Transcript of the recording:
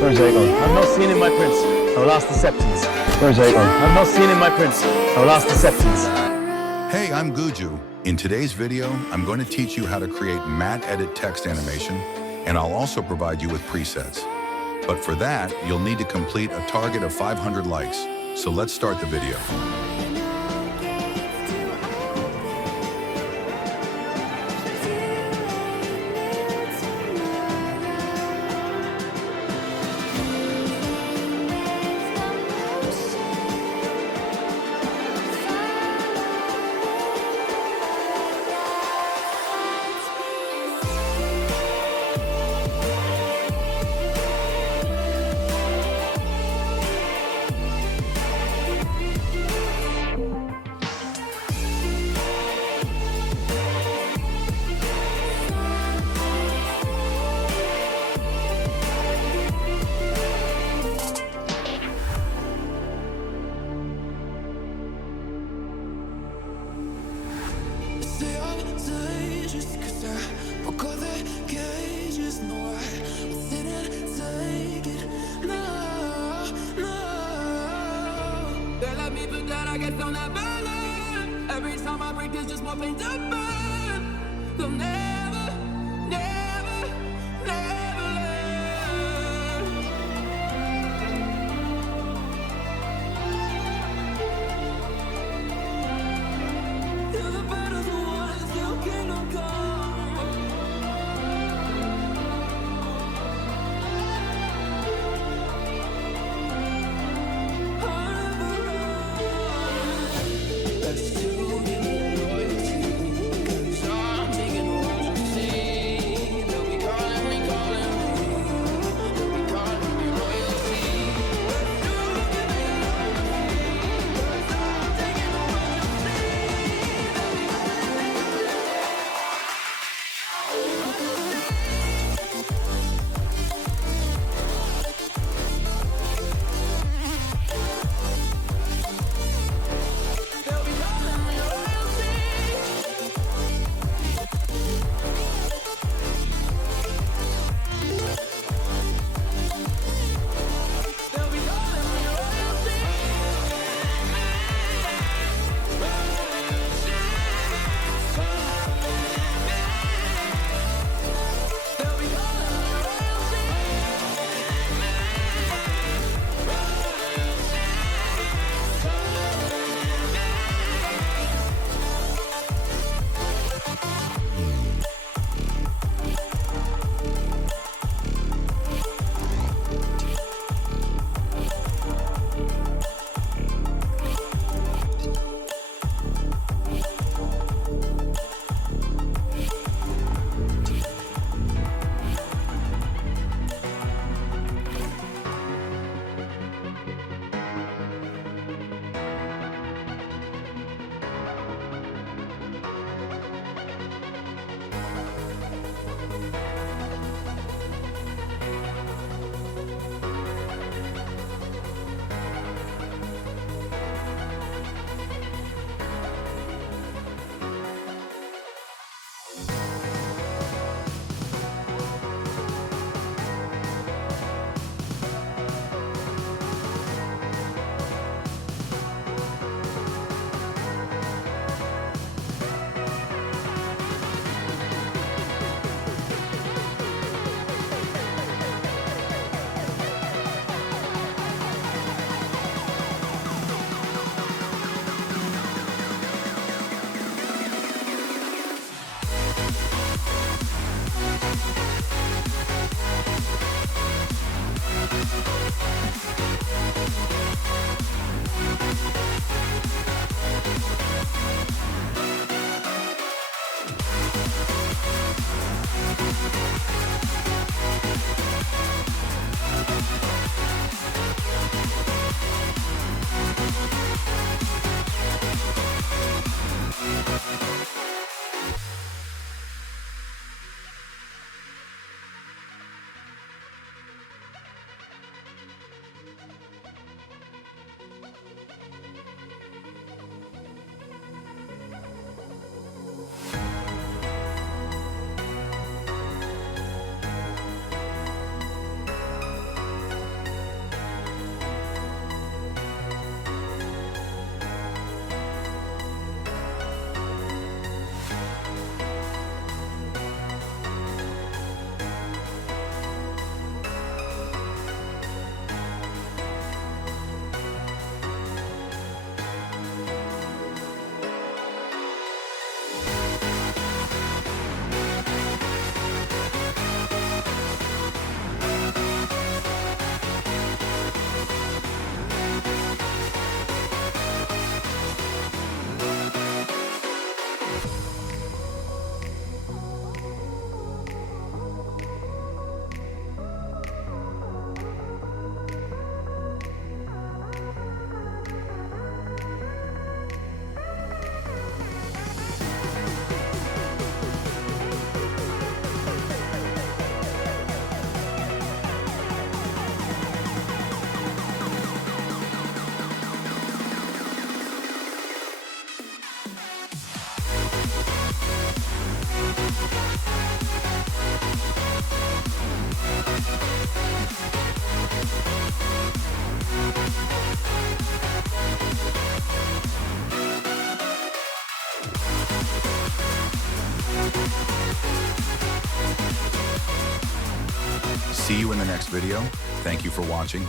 Where's Aegon? I've not seen him, my prince. I will ask the Septons. Where's Aegon? I've not seen him, my prince. I will ask the Septons. Hey, I'm Guju. In today's video, I'm going to teach you how to create matte edit text animation, and I'll also provide you with presets. But for that, you'll need to complete a target of 500 likes. So let's start the video. Every time I break, there's just more pain to burn. They'll never, never, never learn. Till the battle's won, still kingdom come. Let's do it, loyalty. See you in the next video. Thank you for watching.